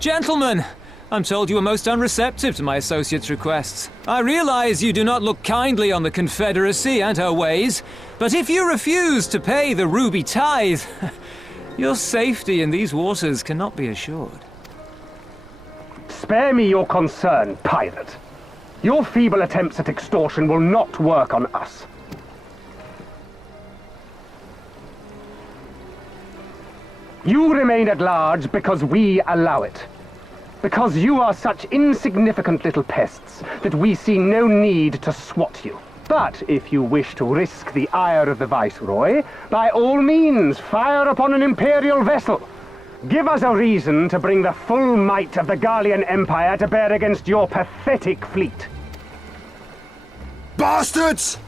Gentlemen, I'm told you were most unreceptive to my associate's requests. I realize you do not look kindly on the Confederacy and her ways, but if you refuse to pay the ruby tithe, your safety in these waters cannot be assured. Spare me your concern, pirate. Your feeble attempts at extortion will not work on us. You remain at large because we allow it. Because you are such insignificant little pests that we see no need to swat you. But if you wish to risk the ire of the Viceroy, by all means fire upon an Imperial vessel. Give us a reason to bring the full might of the Garlean Empire to bear against your pathetic fleet. Bastards!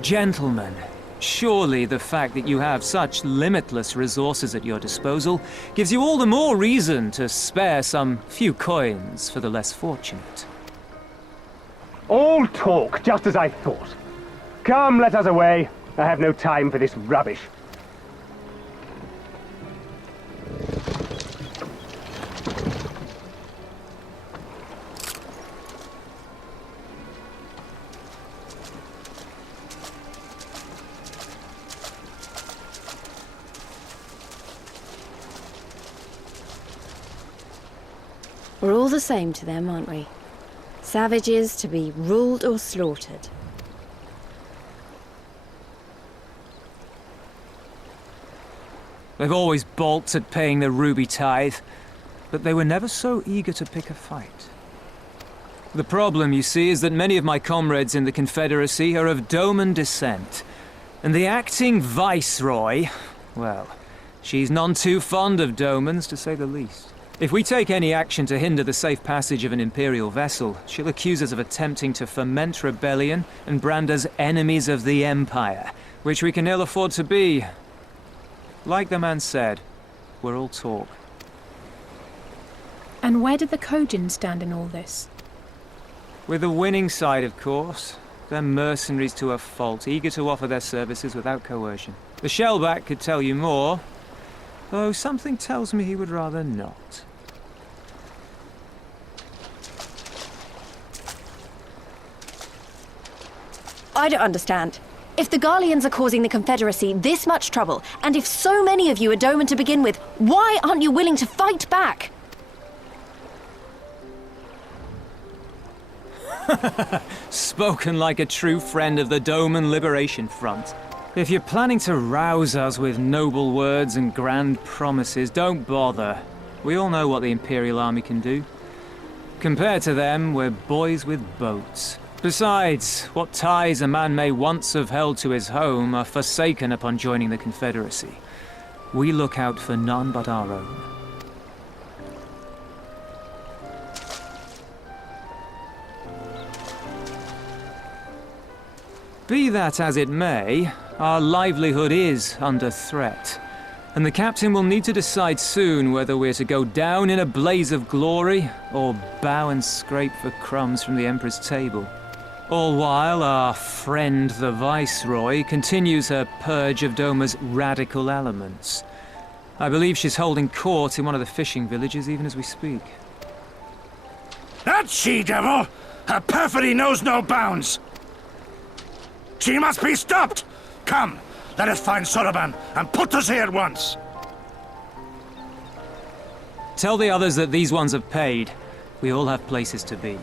Gentlemen, surely the fact that you have such limitless resources at your disposal gives you all the more reason to spare some few coins for the less fortunate. All talk, just as I thought. Come, let us away. I have no time for this rubbish. We're all the same to them, aren't we? Savages to be ruled or slaughtered. They've always balked at paying the ruby tithe, but they were never so eager to pick a fight. The problem, you see, is that many of my comrades in the Confederacy are of Doman descent, and the acting Viceroy, well, she's none too fond of Domans, to say the least. If we take any action to hinder the safe passage of an Imperial vessel, she'll accuse us of attempting to foment rebellion and brand us enemies of the Empire, which we can ill afford to be. Like the man said, we're all talk. And where did the Kojin stand in all this? With the winning side, of course. They're mercenaries to a fault, eager to offer their services without coercion. The Shellback could tell you more, though something tells me he would rather not. I don't understand. If the Garleans are causing the Confederacy this much trouble, and if so many of you are Doman to begin with, why aren't you willing to fight back? Spoken like a true friend of the Doman Liberation Front. If you're planning to rouse us with noble words and grand promises, don't bother. We all know what the Imperial Army can do. Compared to them, we're boys with boats. Besides, what ties a man may once have held to his home are forsaken upon joining the Confederacy. We look out for none but our own. Be that as it may, our livelihood is under threat, and the captain will need to decide soon whether we're to go down in a blaze of glory or bow and scrape for crumbs from the Emperor's table. All while our friend the Viceroy continues her purge of Doma's radical elements. I believe she's holding court in one of the fishing villages even as we speak. That she-devil! Her perfidy knows no bounds! She must be stopped! Come, let us find Soroban and put us here at once! Tell the others that these ones have paid. We all have places to be.